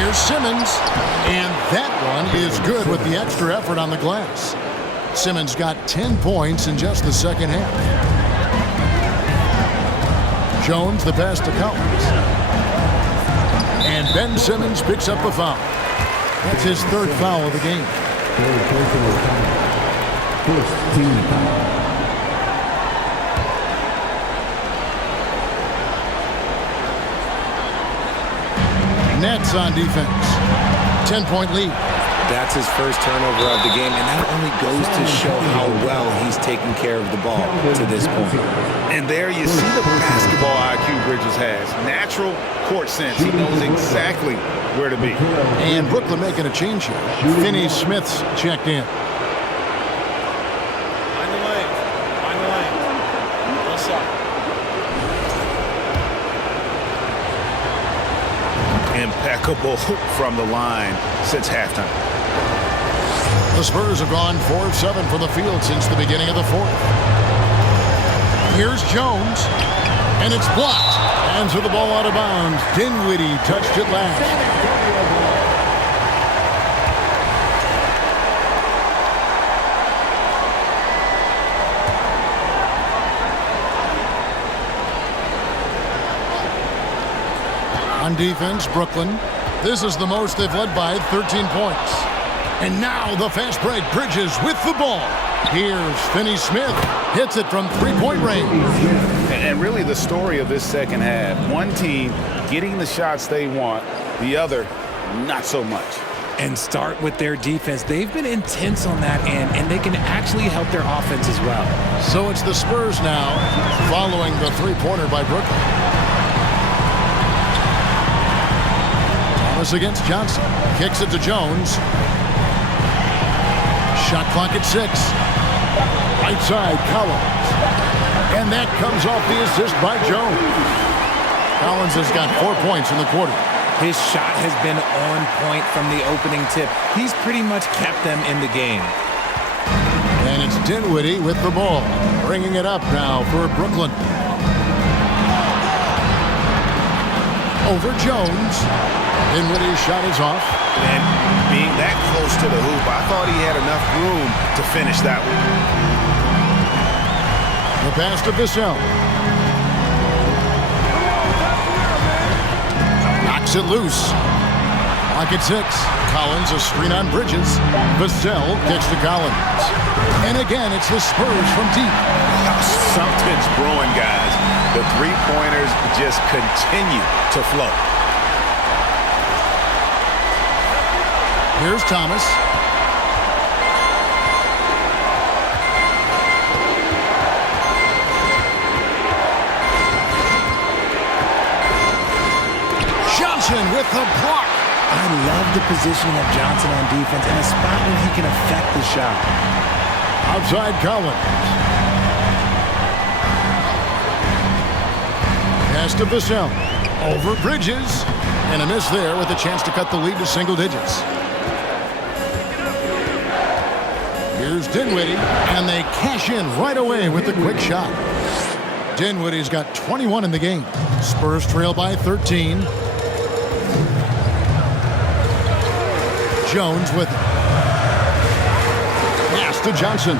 Here's Simmons. And that one is good with the extra effort on the glass. Simmons got 10 points in just the second half. Jones the pass to Collins. And Ben Simmons picks up the foul. That's his third foul of the game. First team foul. Nets on defense. 10-point lead. That's his first turnover of the game, and that only goes to show how well he's taking care of the ball to this point. And there you see the basketball IQ Bridges has. Natural court sense. He knows exactly where to be. And Brooklyn making a change here. Finney Smith's checked in. Find the lane. Find the lane. What's up? Impeccable from the line since halftime. The Spurs have gone 4 of 7 from the field since the beginning of the fourth. Here's Jones, and it's blocked. And to the ball out of bounds. Dinwiddie touched it last. On defense, Brooklyn. This is the most they've led by, 13 points. And now the fast break. Bridges with the ball. Here's Finney Smith. Hits it from three-point range. And really the story of this second half. One team getting the shots they want. The other, not so much. And start with their defense. They've been intense on that end, and they can actually help their offense as well. So it's the Spurs now following the three-pointer by Brooklyn. Thomas against Johnson. Kicks it to Jones. Shot clock at 6. Right side, Collins. And that comes off the assist by Jones. Collins has got 4 points in the quarter. His shot has been on point from the opening tip. He's pretty much kept them in the game. And it's Dinwiddie with the ball. Bringing it up now for Brooklyn. Over Jones. Dinwiddie's shot is off. And being that close to the hoop, I thought he had enough room to finish that one. The pass to Vassell. Knocks it loose. Lock at 6. Collins a screen on Bridges. Vassell kicks to Collins. And again, it's the Spurs from deep. Something's brewing, guys. The three-pointers just continue to flow. Here's Thomas. Johnson with the block. I love the positioning of Johnson on defense in a spot where he can affect the shot. Outside Collins. Pass to Vassell. Over Bridges. And a miss there with a chance to cut the lead to single digits. Here's Dinwiddie, and they cash in right away with a quick shot. Dinwiddie's got 21 in the game. Spurs trail by 13. Jones with it. Pass to Johnson.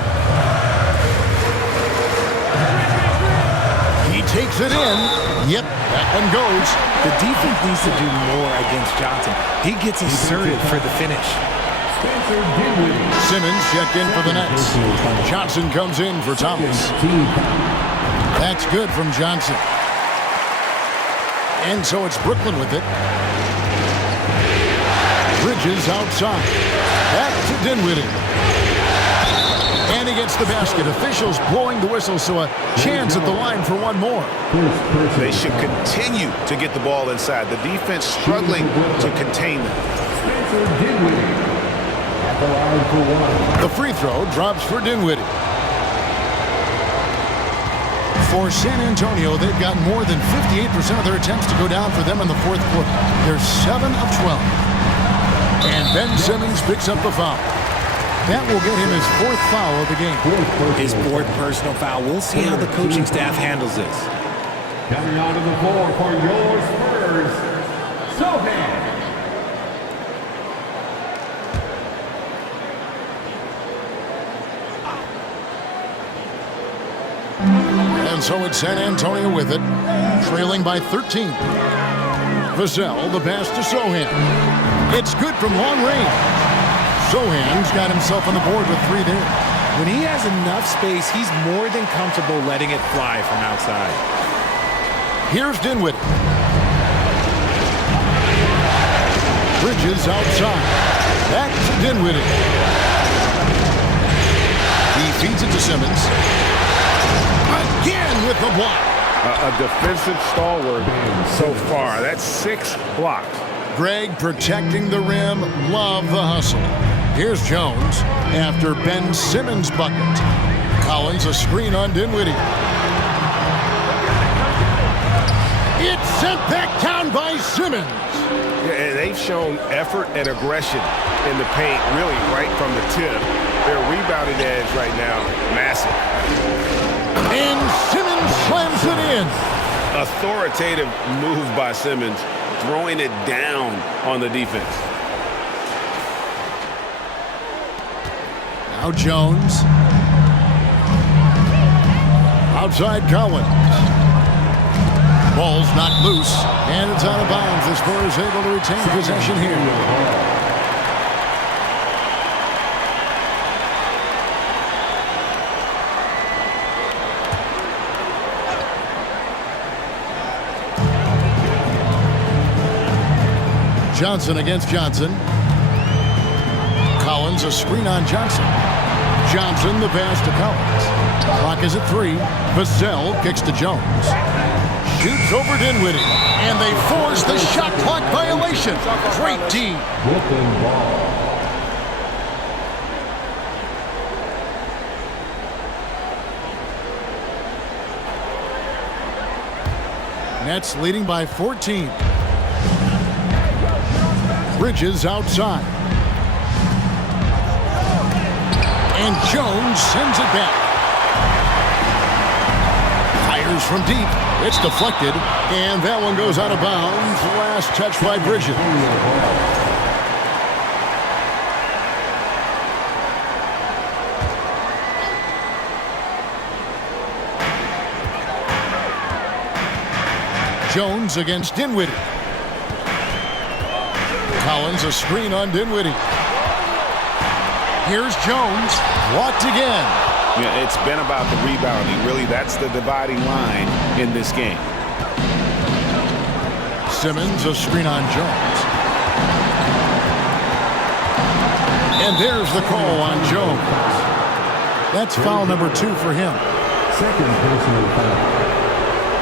He takes it in. Yep, that one goes. The defense needs to do more against Johnson. He gets assertive for the finish. Simmons checked in for the Nets. Johnson comes in for Thomas. That's good from Johnson. And so it's Brooklyn with it. Bridges outside. Back to Dinwiddie. And he gets the basket. Officials blowing the whistle, so a chance at the line for one more. They should continue to get the ball inside. The defense struggling to contain them. At the line for one. The free throw drops for Dinwiddie. For San Antonio, they've got more than 58% of their attempts to go down for them in the fourth quarter. They're 7 of 12. And Ben Simmons picks up the foul. That will get him his 4th foul of the game. His 4th personal foul. We'll see how the coaching staff handles this. Coming onto the floor for your Spurs, JOSEPHINE. And so it's San Antonio with it, trailing by 13. Vassell, the pass to Sohan. It's good from long range. Sohan's got himself on the board with 3 there. When he has enough space, he's more than comfortable letting it fly from outside. Here's Dinwiddie. Bridges outside. Back to Dinwiddie. He feeds it to Simmons. Again with the block. A defensive stalwart so far. That's 6 blocks. Greg protecting the rim. Love the hustle. Here's Jones after Ben Simmons' bucket. Collins a screen on Dinwiddie. It's sent back down by Simmons. Yeah, and they've shown effort and aggression in the paint, really right from the tip. Their rebounding edge right now, massive. And Simmons slams it in. Authoritative move by Simmons, throwing it down on the defense. Now Jones. Outside Collins. Ball's knocked loose, and it's out of bounds. The Spurs able to retain possession here. Johnson against Johnson. Collins a screen on Johnson. Johnson the pass to Collins. Clock is at 3. Vassell kicks to Jones. Shoots over Dinwiddie. And they force the shot clock violation. Great D. Brooklyn ball. Nets leading by 14. Bridges outside. And Jones sends it back. Fires from deep. It's deflected. And that one goes out of bounds. Last touch by Bridges. Jones against Dinwiddie. Collins a screen on Dinwiddie. Here's Jones. Blocked again. Yeah, it's been about the rebounding. Really, that's the dividing line in this game. Simmons a screen on Jones. And there's the call on Jones. That's foul number 2 for him. Second personal foul.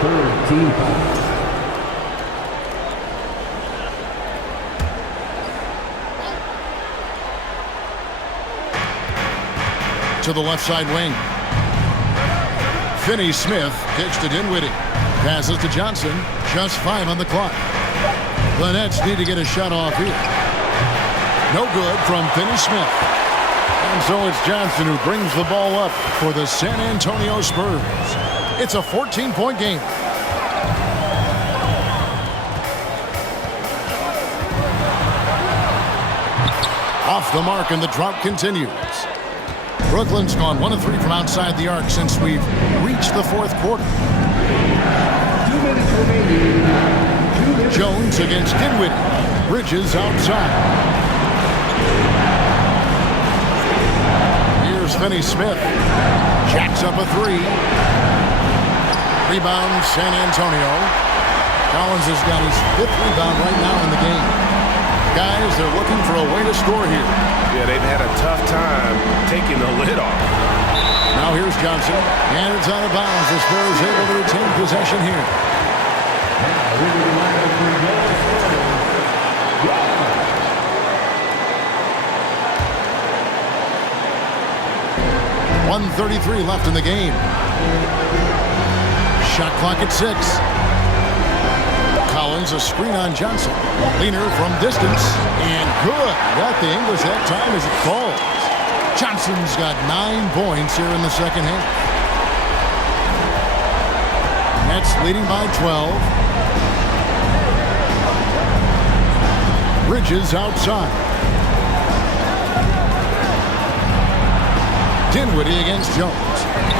3rd team foul. To the left side wing. Finney-Smith kicks to Dinwiddie. Passes to Johnson. Just 5 on the clock. The Nets need to get a shot off here. No good from Finney-Smith. And so it's Johnson who brings the ball up for the San Antonio Spurs. It's a 14-point game. Off the mark, and the drought continues. Brooklyn's gone 1 of 3 from outside the arc since we've reached the 4th quarter. 2 minutes remaining. Jones against Dinwiddie. Bridges outside. Here's Finney-Smith. Jacks up a 3. Rebound San Antonio. Collins has got his 5th rebound right now in the game. Guys, they're looking for a way to score here. Yeah, they've had a tough time taking the lid off. Now here's Johnson, and it's out of bounds. The Spurs able to retain possession here. 1:33 left in the game. Shot clock at 6. Collins, a screen on Johnson. Leaner from distance, and good. Got the English that time as it falls. Johnson's got 9 points here in the second half. Nets leading by 12. Bridges outside. Dinwiddie against Jones.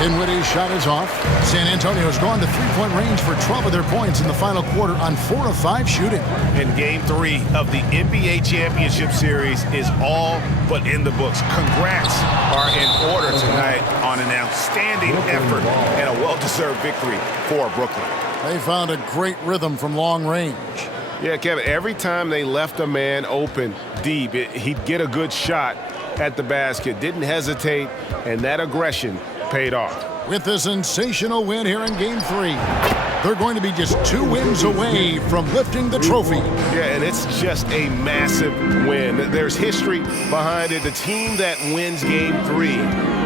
Dinwiddie's shot is off. San Antonio's gone to three-point range for 12 of their points in the final quarter on 4 of 5 shooting. And Game 3 of the NBA Championship Series is all but in the books. Congrats are in order tonight on an outstanding effort and a well-deserved victory for Brooklyn. They found a great rhythm from long range. Yeah, Kevin, every time they left a man open deep, he'd get a good shot at the basket, didn't hesitate, and that aggression paid off. With a sensational win here in Game 3, they're going to be just 2 wins away from lifting the trophy. Yeah, and it's just a massive win. There's history behind it. The team that wins Game 3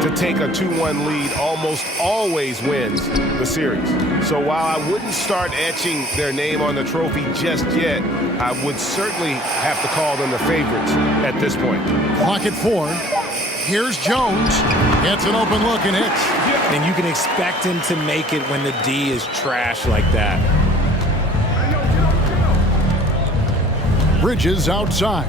to take a 2-1 lead almost always wins the series. So while I wouldn't start etching their name on the trophy just yet, I would certainly have to call them the favorites at this point. Clock at 4. Here's Jones. Gets an open look and hits. And you can expect him to make it when the D is trash like that. Bridges outside.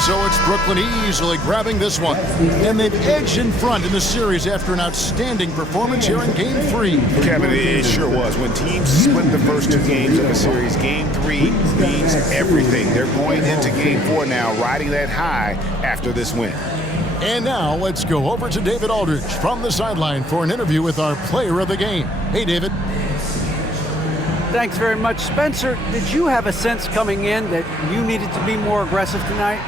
So it's Brooklyn easily grabbing this one. And they've edged in front in the series after an outstanding performance here in Game 3. Kevin, it sure was. When teams split the first 2 games of a series, Game 3 means everything. They're going into Game 4 now, riding that high after this win. And now let's go over to David Aldridge from the sideline for an interview with our player of the game. Hey, David. Thanks very much, Spencer. Did you have a sense coming in that you needed to be more aggressive tonight?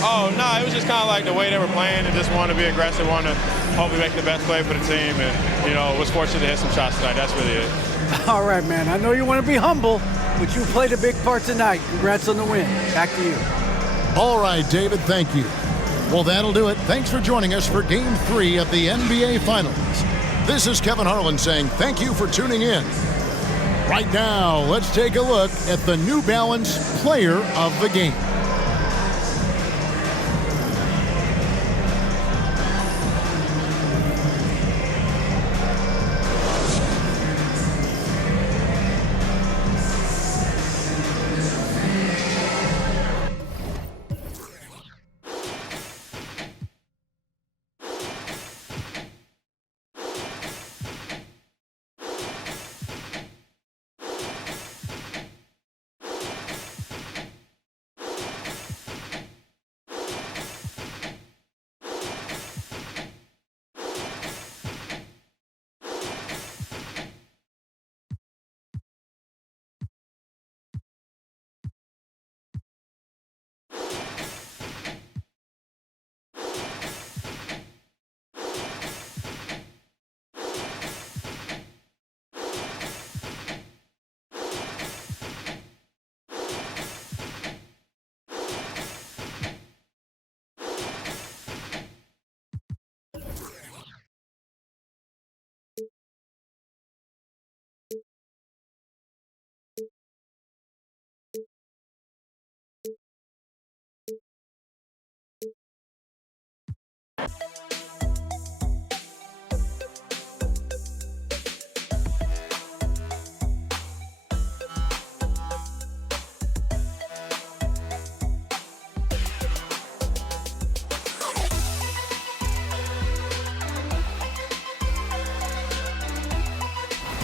Oh, no, it was just kind of like the way they were playing and just wanted to be aggressive, wanted to hopefully make the best play for the team and, was fortunate to hit some shots tonight. That's really it. All right, man. I know you want to be humble, but you played a big part tonight. Congrats on the win. Back to you. All right, David, thank you. Well, that'll do it. Thanks for joining us for Game 3 of the NBA Finals. This is Kevin Harlan saying thank you for tuning in. Right now, let's take a look at the New Balance Player of the Game.